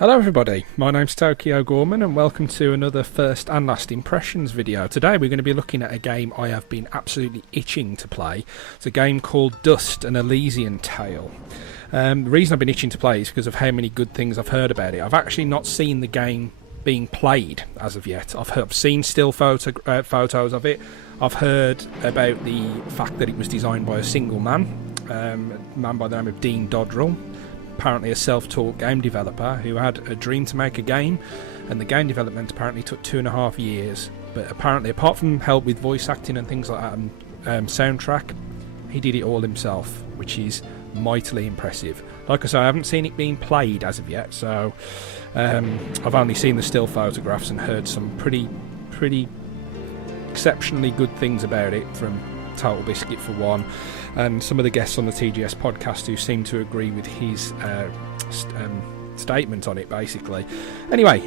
Hello everybody, my name's Tokyo Gorman and welcome to another first and last impressions video. Today we're going to be looking at a game I have been absolutely itching to play. It's a game called Dust, an Elysian Tail. The reason I've been itching to play is because of how many good things I've heard about it. I've actually not seen the game being played as of yet. I've seen still photos of it. I've heard about the fact that it was designed by a single man, a man by the name of Dean Dodrell. Apparently a self-taught game developer who had a dream to make a game, and the game development apparently took 2.5 years, but apparently apart from help with voice acting and things like that and soundtrack, he did it all himself, which is mightily impressive. Like I say, I haven't seen it being played as of yet, so I've only seen the still photographs and heard some pretty exceptionally good things about it from Total Biscuit for one, and some of the guests on the TGS podcast who seem to agree with his statement on it, basically. Anyway,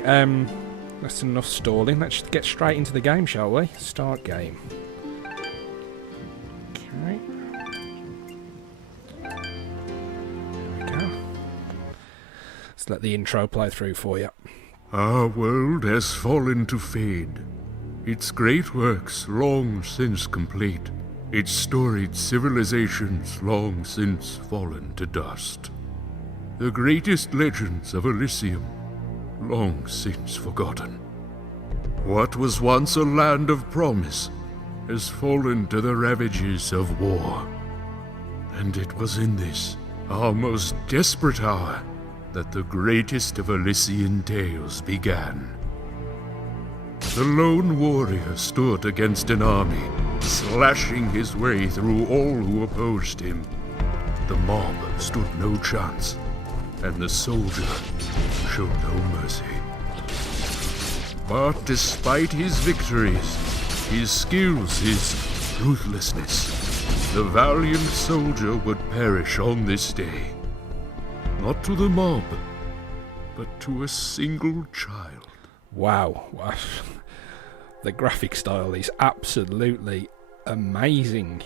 that's enough stalling. Let's get straight into the game, shall we? Start game. Okay. There we go. Let's let the intro play through for you. Our world has fallen to fade, its great works long since complete. Its storied civilizations long since fallen to dust. The greatest legends of Elysium long since forgotten. What was once a land of promise has fallen to the ravages of war. And it was in this, our most desperate hour, that the greatest of Elysian tales began. The lone warrior stood against an army, slashing his way through all who opposed him. The mob stood no chance, and the soldier showed no mercy. But despite his victories, his skills, his ruthlessness, the valiant soldier would perish on this day. Not to the mob, but to a single child. Wow. The graphic style is absolutely amazing.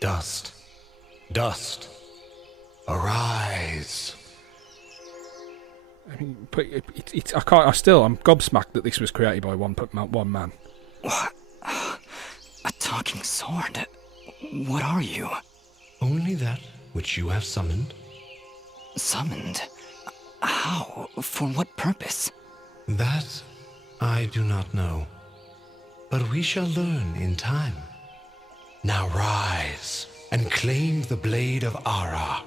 Dust, dust, arise. I mean, but I'm gobsmacked that this was created by one man. What? A talking sword? What are you? Only that which you have summoned. Summoned? How? For what purpose? That I do not know. But we shall learn in time. Now rise and claim the blade of Ara.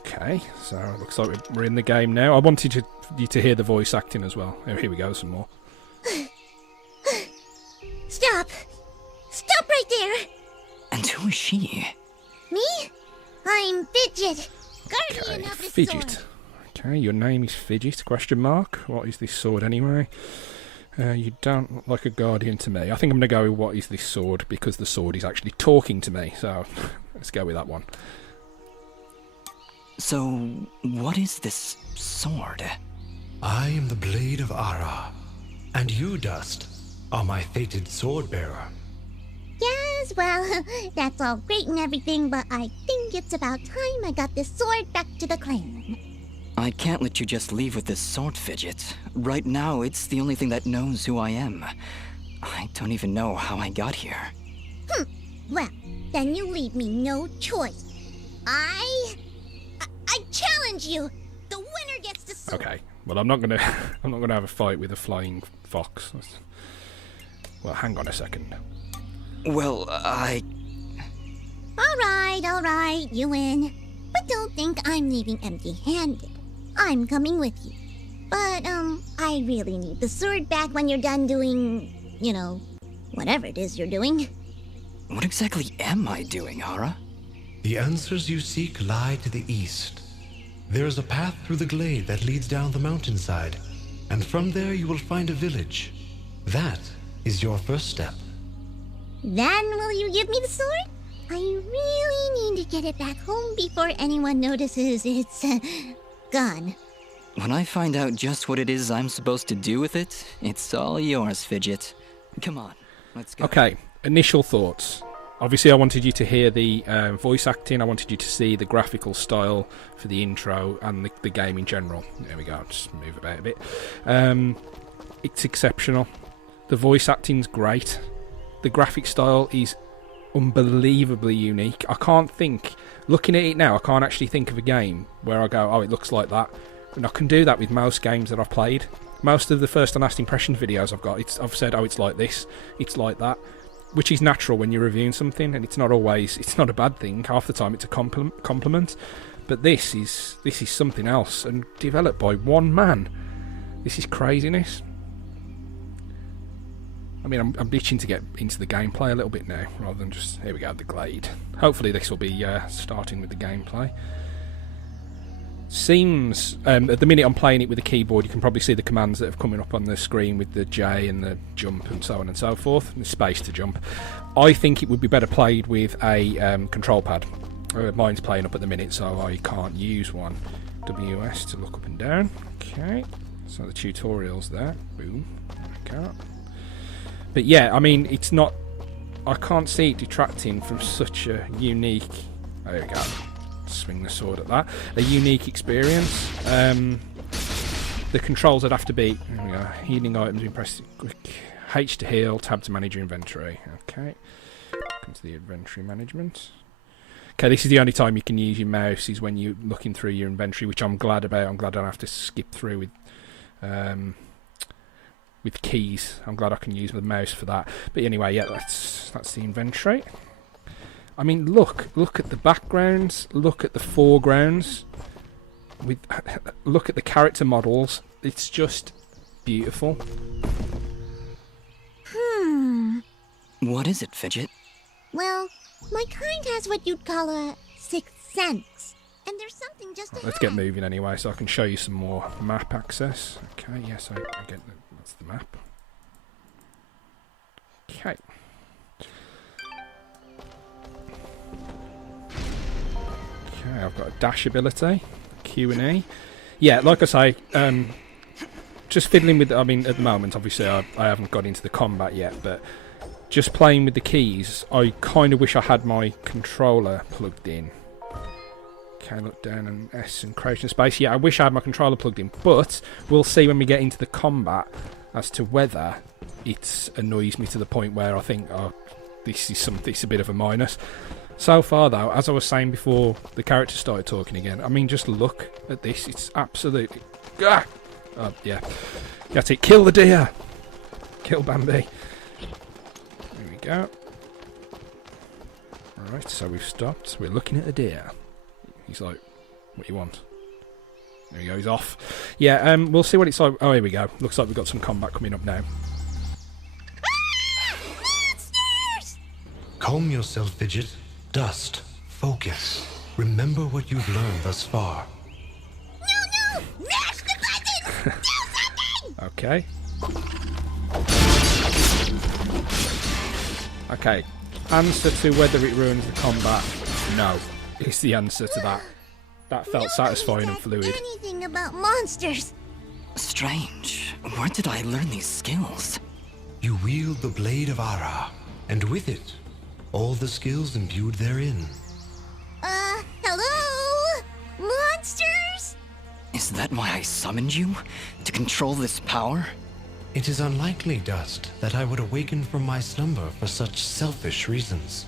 Okay, so it looks like we're in the game now. I wanted you to hear the voice acting as well. Oh, here we go, some more. Stop! Stop right there! And who is she? Me? I'm Fidget, guardian Okay, of the Fidget. sword. Okay, your name is Fidget, question mark. What is this sword anyway? You don't look like a guardian to me. I think I'm going to go with what is this sword, because the sword is actually talking to me, so let's go with that one. So, what is this sword? I am the blade of Ara, and you, Dust, are my fated sword bearer. Yes, well, that's all great and everything, but I think it's about time I got this sword back to the clan. I can't let you just leave with this sword, Fidget. Right now, it's the only thing that knows who I am. I don't even know how I got here. Well, then you leave me no choice. I challenge you! The winner gets the sword! Okay, well I'm not gonna have a fight with a flying fox. Well, hang on a second. Well, Alright, you win. But don't think I'm leaving empty-handed. I'm coming with you. But, I really need the sword back when you're done doing, whatever it is you're doing. What exactly am I doing, Ara? The answers you seek lie to the east. There is a path through the glade that leads down the mountainside, and from there you will find a village. That is your first step. Then will you give me the sword? I really need to get it back home before anyone notices it's, gone. When I find out just what it is I'm supposed to do with it, it's all yours, Fidget. Come on, let's go. Okay, initial thoughts. obviously I wanted you to hear the voice acting, I wanted you to see the graphical style for the intro and the game in general. There we go, I'll just move about a bit. It's exceptional. The voice acting's great. The graphic style is unbelievably unique. I can't think, looking at it now, I can't actually think of a game where I go, oh, it looks like that. And I can do that with most games that I've played. Most of the first and last impressions videos I've got, I've said, oh, it's like this, it's like that. Which is natural when you're reviewing something, and it's not a bad thing. Half the time it's a compliment. But this is something else, and developed by one man. This is craziness. I mean, I'm itching to get into the gameplay a little bit now, rather than just, here we go, the Glade. Hopefully this will be starting with the gameplay. Seems, at the minute I'm playing it with a keyboard, you can probably see the commands that are coming up on the screen with the J and the jump and so on and so forth, and the space to jump. I think it would be better played with a control pad. Mine's playing up at the minute, so I can't use one. WS to look up and down. Okay, so the tutorial's there. Boom. There we go. But yeah, I mean, it's not... I can't see it detracting from such a unique... There we go. Swing the sword at that. A unique experience. The controls would have to be... There we go. Healing items, press quick. H to heal, tab to manage your inventory. Okay. Come to the inventory management. Okay, this is the only time you can use your mouse, is when you're looking through your inventory, which I'm glad about. I'm glad I don't have to skip through with keys. I'm glad I can use the mouse for that. But anyway, yeah, that's the inventory. I mean, look at the backgrounds, look at the foregrounds, look at the character models. It's just beautiful. What is it, Fidget? Well, my kind has what you'd call a sixth sense. And there's something just ahead. Let's get moving anyway, so I can show you some more map access. Okay, yes, I get that. That's the map. Okay. Okay, I've got a dash ability, Q and E. Yeah, like I say, just fiddling with... I mean, at the moment, obviously, I haven't got into the combat yet, but just playing with the keys, I kind of wish I had my controller plugged in. Okay, look down and S and crouch and space. Yeah, I wish I had my controller plugged in, but we'll see when we get into the combat as to whether it annoys me to the point where I think, oh, this is a bit of a minus. So far, though, as I was saying before the character started talking again, I mean, just look at this. It's absolutely... Ah! Oh, yeah. That's it. Kill the deer! Kill Bambi. There we go. Alright, so we've stopped. We're looking at the deer. He's like, what do you want? There we go, he's off. Yeah, we'll see what it's like. Oh, here we go. Looks like we've got some combat coming up now. Monsters! Calm yourself, Fidget. Dust. Focus. Remember what you've learned thus far. No! Mash the button! Do something! Okay. Okay. Answer to whether it ruins the combat. No. Is the answer to that. That felt satisfying and fluid. Anything about monsters? Strange. Where did I learn these skills? You wield the Blade of Ara, and with it, all the skills imbued therein. Hello? Monsters? Is that why I summoned you? To control this power? It is unlikely, Dust, that I would awaken from my slumber for such selfish reasons.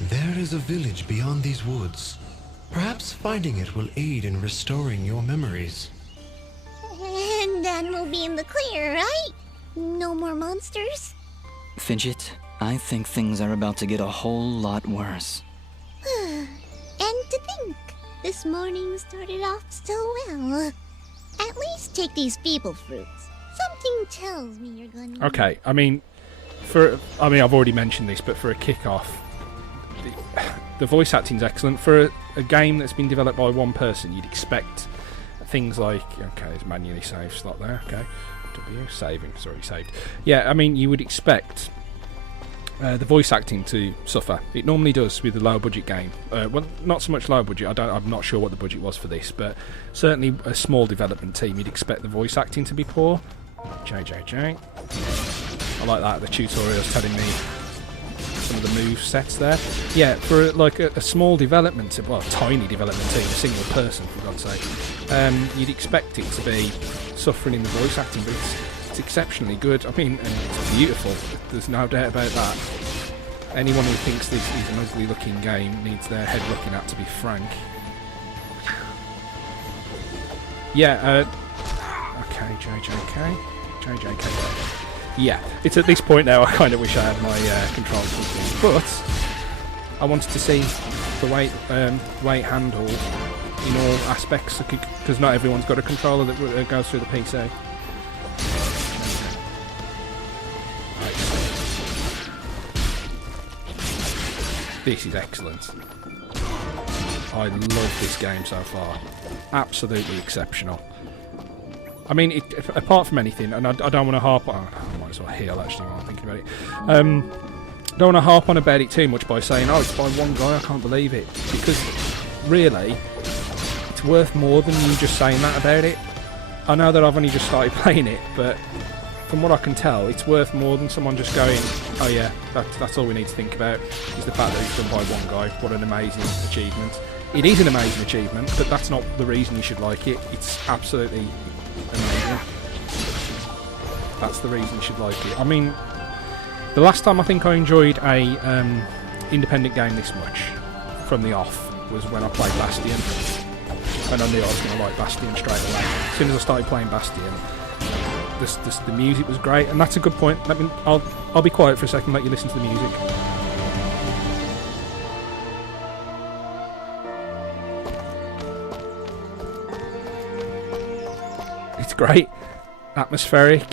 There is a village beyond these woods. Perhaps finding it will aid in restoring your memories. And then we'll be in the clear, right? No more monsters? Fidget, I think things are about to get a whole lot worse. And to think, this morning started off so well. At least take these feeble fruits. Something tells me you're gonna... Okay, I mean, I've already mentioned this, but for a kick-off, the voice acting's excellent. For a game that's been developed by one person, you'd expect things like... Okay, there's manually save slot there, okay. W, saving, sorry, saved. Yeah, I mean, you would expect the voice acting to suffer. It normally does with a low-budget game. Well, not so much low-budget, I'm not sure what the budget was for this, but certainly a small development team, you'd expect the voice acting to be poor. JJJ. I like that, the tutorial's telling me some of the move sets there. Yeah, for like a small development, well, a tiny development team, a single person for God's sake, you'd expect it to be suffering in the voice acting, but it's exceptionally good. I mean, and it's beautiful. There's no doubt about that. Anyone who thinks this is an ugly looking game needs their head looking at, to be frank. Yeah, okay, JJK. Yeah, it's at this point now I kind of wish I had my controls with me, but I wanted to see the way it handled in all aspects, because not everyone's got a controller that goes through the PC. This is excellent. I love this game so far. Absolutely exceptional. I mean, apart from anything, and I don't want to harp on... I might as well heal, actually, while I'm thinking about it. I don't want to harp on about it too much by saying, oh, it's by one guy, I can't believe it. Because, really, it's worth more than you just saying that about it. I know that I've only just started playing it, but from what I can tell, it's worth more than someone just going, oh yeah, that's all we need to think about, is the fact that it's done by one guy. What an amazing achievement. It is an amazing achievement, but that's not the reason you should like it. It's absolutely amazing. That's the reason you should like it. I mean, the last time I think I enjoyed a independent game this much from the off was when I played Bastion, and I knew I was going to like Bastion straight away. As soon as I started playing Bastion, the music was great, and that's a good point. I'll be quiet for a second, let you listen to the music. It's great, atmospheric.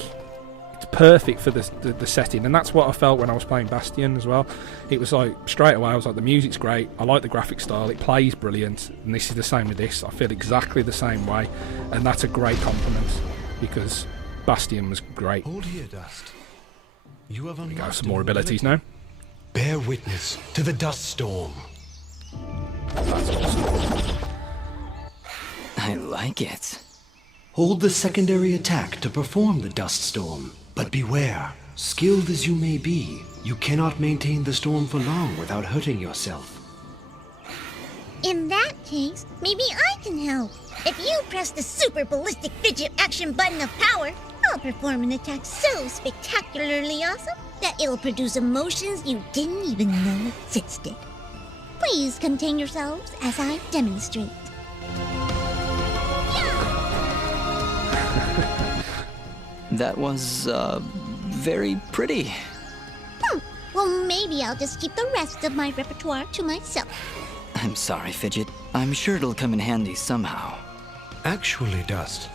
It's perfect for the setting, and that's what I felt when I was playing Bastion as well. It was like straight away I was like, the music's great, I like the graphic style, it plays brilliant, and this is the same with this. I feel exactly the same way, and that's a great compliment, because Bastion was great. Hold here, Dust. You have we got some more abilities now. Bear witness to the dust storm. That's awesome. I like it. Hold the secondary attack to perform the dust storm. But beware, skilled as you may be, you cannot maintain the storm for long without hurting yourself. In that case, maybe I can help. If you press the super ballistic fidget action button of power, I'll perform an attack so spectacularly awesome that it'll produce emotions you didn't even know existed. Please contain yourselves as I demonstrate. That was, very pretty. Well, maybe I'll just keep the rest of my repertoire to myself. I'm sorry, Fidget. I'm sure it'll come in handy somehow. Actually, Dust,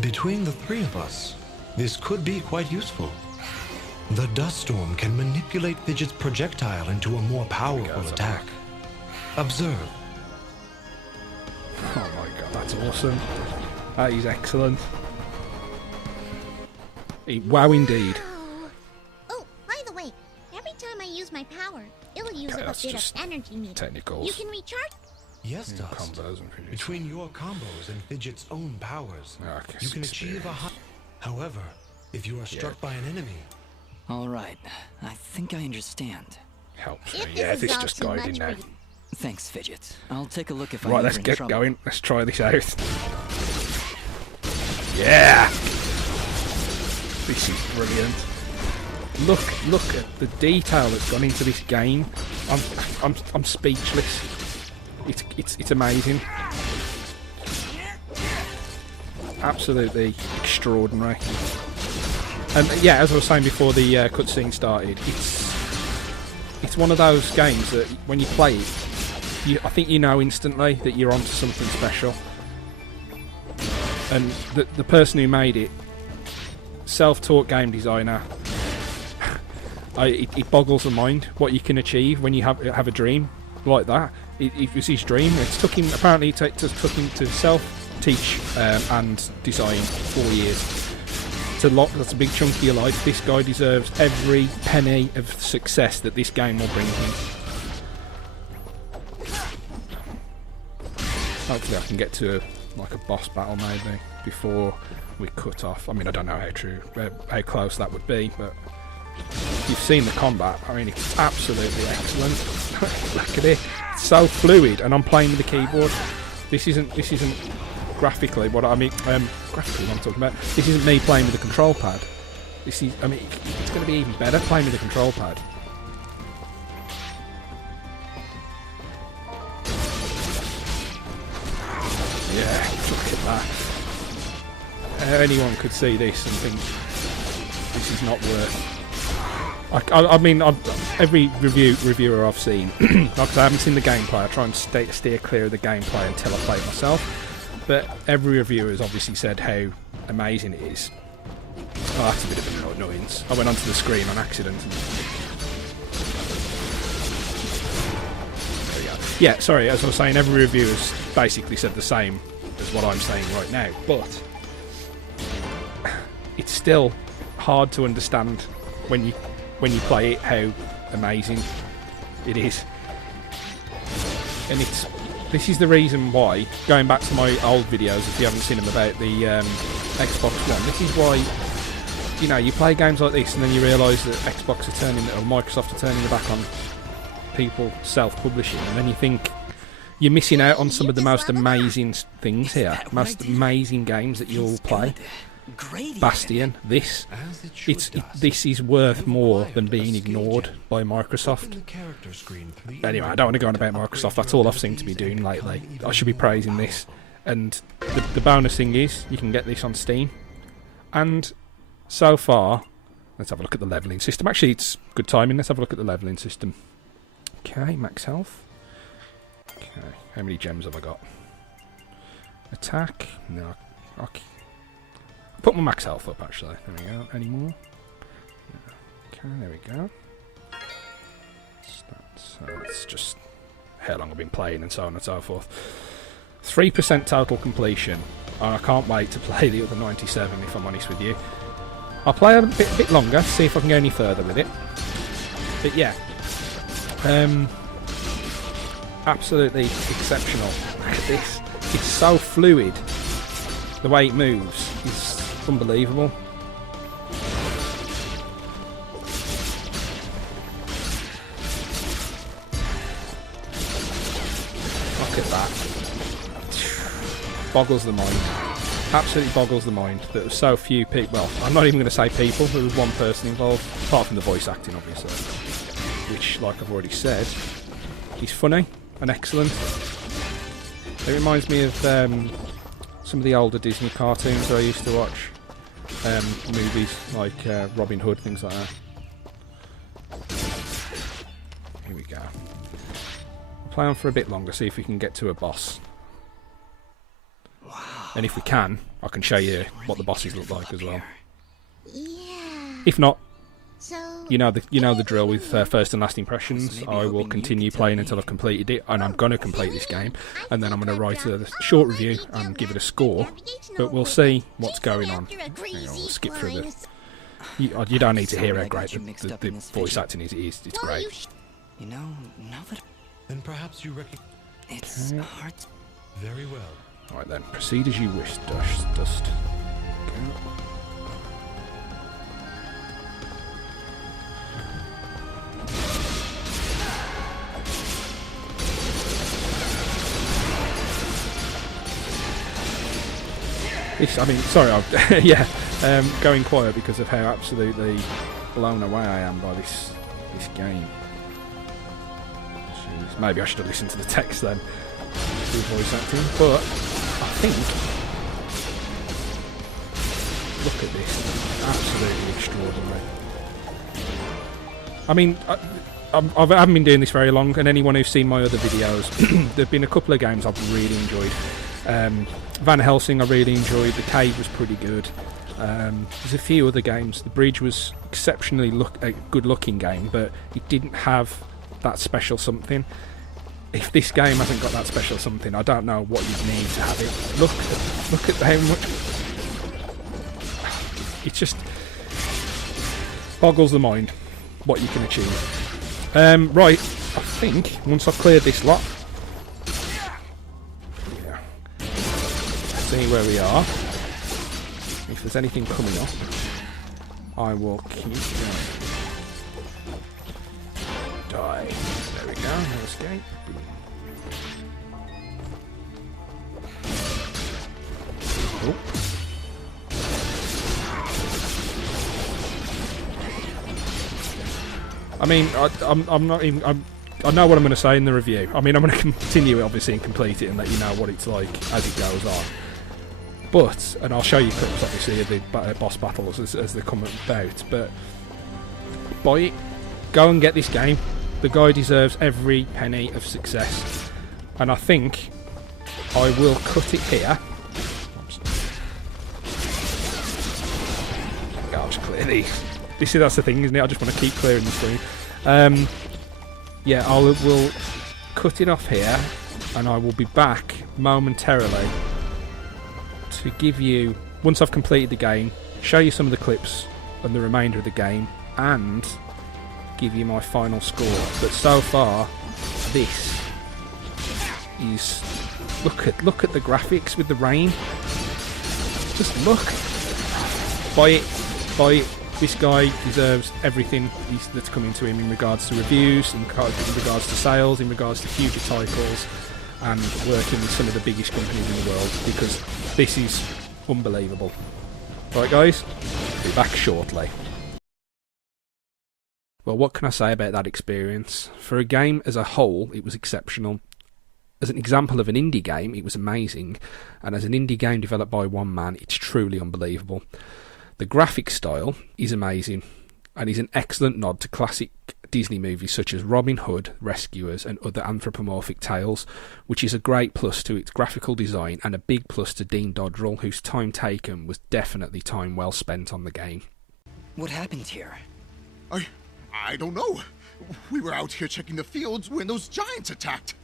between the three of us, this could be quite useful. The dust storm can manipulate Fidget's projectile into a more powerful attack. Observe. Oh my god, that's awesome. That is excellent. Wow, indeed. Oh, by the way, every time I use my power, it'll use up a bit of energy meter. Technicals. You can recharge? Yes, Dust. Combos and Fidget's. Between your combos and Fidget's own powers, Okay, you can achieve a high... However, if you are struck by an enemy... All right, I think I understand. Helps If me. this Yeah, is this all just too much guiding for now. you. Thanks, Fidget. I'll take a look if Right, I'm let's ever in get trouble. going. Let's try this out. Yeah! This is brilliant. Look at the detail that's gone into this game. I'm speechless. It's amazing. Absolutely extraordinary. And yeah, as I was saying before the cutscene started, it's one of those games that when you play it, I think you know instantly that you're onto something special. And the person who made it, self-taught game designer, it boggles the mind what you can achieve when you have a dream like that. It was his dream. It took him to self-teach and design 4 years. That's a big chunk of your life. This guy deserves every penny of success that this game will bring him. Hopefully I can get to a boss battle maybe before we cut off. I mean, I don't know how close that would be, but You've seen the combat. I mean, it's absolutely excellent. Look at it. It's so fluid, and I'm playing with the keyboard. This isn't graphically what I mean. Graphically, what I'm talking about. This isn't me playing with the control pad. This is. I mean, it's going to be even better playing with the control pad. Yeah, look at that. Anyone could see this and think this is not worth. I mean, every reviewer I've seen, like I haven't seen the gameplay. I try and steer clear of the gameplay until I play it myself. But every reviewer has obviously said how amazing it is. Oh, that's a bit of an annoyance. I went onto the screen on accident. There we go. Yeah, sorry, as I was saying, every reviewer's basically said the same as what I'm saying right now. But it's still hard to understand when you play it how amazing it is. And this is the reason why, going back to my old videos, if you haven't seen them about the Xbox One, this is why, you know, you play games like this and then you realise that Xbox are turning, or Microsoft are turning their back on people self-publishing, and then you think you're missing out on some of the most amazing things here, most amazing games that you'll play. Bastion, this is worth more than being ignored by Microsoft. Anyway, I don't want to go on about Microsoft. That's all I've seemed to be doing lately. I should be praising this. And the bonus thing is you can get this on Steam. And so far, let's have a look at the leveling system. Actually, it's good timing. Let's have a look at the leveling system. Okay, max health. Okay, how many gems have I got? Attack. No. Okay. Put my max health up, actually. There we go. Any more? Okay, there we go. That's just how long I've been playing and so on and so forth. 3% total completion. And I can't wait to play the other 97, if I'm honest with you. I'll play a bit longer, see if I can go any further with it. But yeah. Absolutely exceptional. Look at this. It's so fluid. The way it moves is unbelievable. Look at that. Boggles the mind. Absolutely boggles the mind that there's so few people. Well, I'm not even going to say people. There was one person involved, apart from the voice acting, obviously, which, like I've already said, is funny and excellent. It reminds me of some of the older Disney cartoons that I used to watch. Movies like Robin Hood, things like that. Here we go. We'll play on for a bit longer, see if we can get to a boss. Wow. And if we can, I can show you what the bosses look like as well. Yeah. If not, So you know the drill with first and last impressions. I will continue playing until I've completed it, and I'm going to complete this game, and then I'm going to write a short review and give it a score. But we'll see what's going on. Hang on, we'll skip through the. You don't need to hear how great the voice acting is. It's great. You know, now that Then perhaps you recognize. it's Okay. hard. Very well. Right then, proceed as you wish, Dust. Okay. I mean, sorry, going quiet because of how absolutely blown away I am by this game. Jeez, maybe I should have listened to the text then, do voice acting. But I think, look at this, absolutely extraordinary. I mean, I haven't been doing this very long, and anyone who's seen my other videos, there've been a couple of games I've really enjoyed. Van Helsing I really enjoyed. The Cave was pretty good. There's a few other games. The Bridge was exceptionally a good looking game, but it didn't have that special something. If this game hasn't got that special something, I don't know what you'd need to have it. Look at how much. It just boggles the mind what you can achieve. Right, I think once I've cleared this lot, see where we are. If there's anything coming up, I will keep going. die. There we go, no escape. Oh. I mean, I'm not even... I know what I'm going to say in the review. I mean, I'm going to continue it, obviously, and complete it and let you know what it's like as it goes on. But, and I'll show you clips, obviously, of the boss battles as they come about, but buy it. Go and get this game. The guy deserves every penny of success. And I think I will cut it here. I'll just clear these. You see, that's the thing, isn't it? I just want to keep clearing the screen. Yeah, we'll cut it off here, and I will be back momentarily to give you, once I've completed the game, show you some of the clips and the remainder of the game, and give you my final score. But so far, this is... Look at the graphics with the rain. Just look. Buy it. This guy deserves everything that's coming to him in regards to reviews, in regards to sales, in regards to future titles, and working with some of the biggest companies in the world, because this is unbelievable. Right, guys, be back shortly. Well, what can I say about that experience? For a game as a whole, it was exceptional. As an example of an indie game, it was amazing, and as an indie game developed by one man, it's truly unbelievable. The graphic style is amazing and is an excellent nod to classic Disney movies such as Robin Hood, Rescuers and other anthropomorphic tales, which is a great plus to its graphical design and a big plus to Dean Dodrell, whose time taken was definitely time well spent on the game. What happened here? I don't know. We were out here checking the fields when those giants attacked.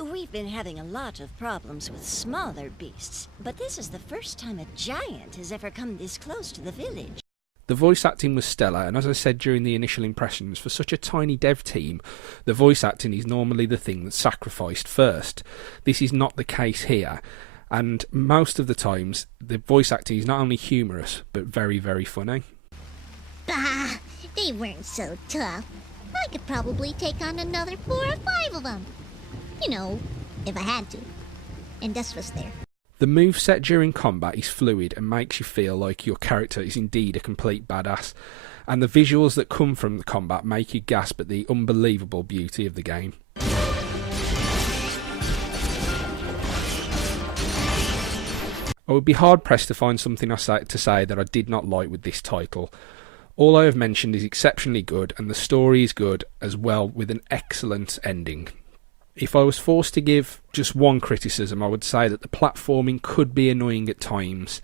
We've been having a lot of problems with smaller beasts, but this is the first time a giant has ever come this close to the village. The voice acting was stellar, and as I said during the initial impressions, for such a tiny dev team, the voice acting is normally the thing that's sacrificed first. This is not the case here, and most of the times, the voice acting is not only humorous, but very, very funny. Bah, they weren't so tough. I could probably take on another 4 or 5 of them. You know, if I had to. And this was there. The moveset during combat is fluid and makes you feel like your character is indeed a complete badass, and the visuals that come from the combat make you gasp at the unbelievable beauty of the game. I would be hard pressed to find something to say that I did not like with this title. All I have mentioned is exceptionally good, and the story is good as well, with an excellent ending. If I was forced to give just one criticism, I would say that the platforming could be annoying at times,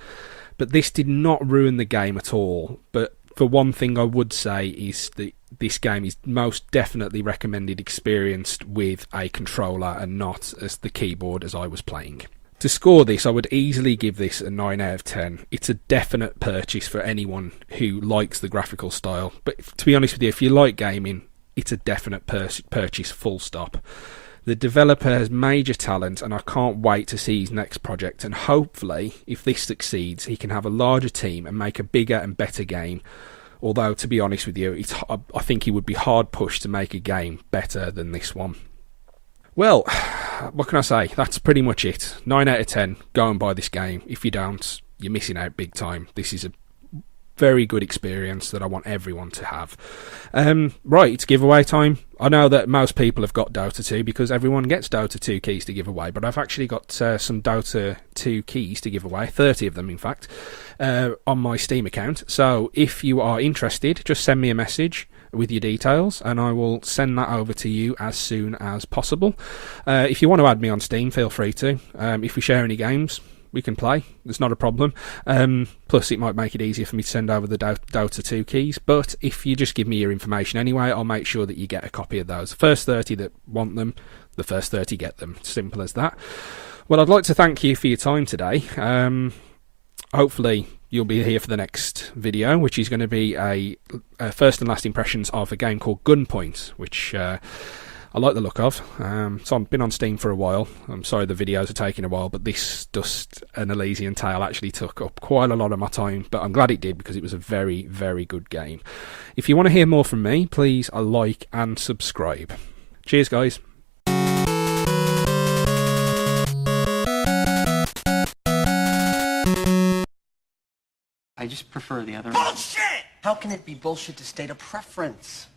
but this did not ruin the game at all. But for one thing I would say is that this game is most definitely recommended experienced with a controller and not as the keyboard as I was playing. To score this, I would easily give this a 9 out of 10. It's a definite purchase for anyone who likes the graphical style, but to be honest with you, if you like gaming, it's a definite purchase, full stop. The developer has major talent, and I can't wait to see his next project, and hopefully, if this succeeds, he can have a larger team and make a bigger and better game. Although, to be honest with you, I think he would be hard pushed to make a game better than this one. Well, what can I say? That's pretty much it. 9 out of 10. Go and buy this game. If you don't, you're missing out big time. This is a very good experience that I want everyone to have. Right, it's giveaway time. I know that most people have got Dota 2 because everyone gets Dota 2 keys to give away, but I've actually got some Dota 2 keys to give away, 30 of them in fact, on my Steam account. So if you are interested, just send me a message with your details and I will send that over to you as soon as possible. If you want to add me on Steam, feel free to. If we share any games, we can play. It's not a problem. Plus, it might make it easier for me to send over the Dota 2 keys. But if you just give me your information anyway, I'll make sure that you get a copy of those. The first 30 that want them, the first 30 get them. Simple as that. Well, I'd like to thank you for your time today. Hopefully, you'll be here for the next video, which is going to be a first and last impressions of a game called Gunpoint, which I like the look of. So I've been on Steam for a while. I'm sorry the videos are taking a while, but this Dust and Elysian Tail actually took up quite a lot of my time, but I'm glad it did because it was a very, very good game. If you want to hear more from me, please like and subscribe. Cheers, guys. I just prefer the other. Bullshit! How can it be bullshit to state a preference?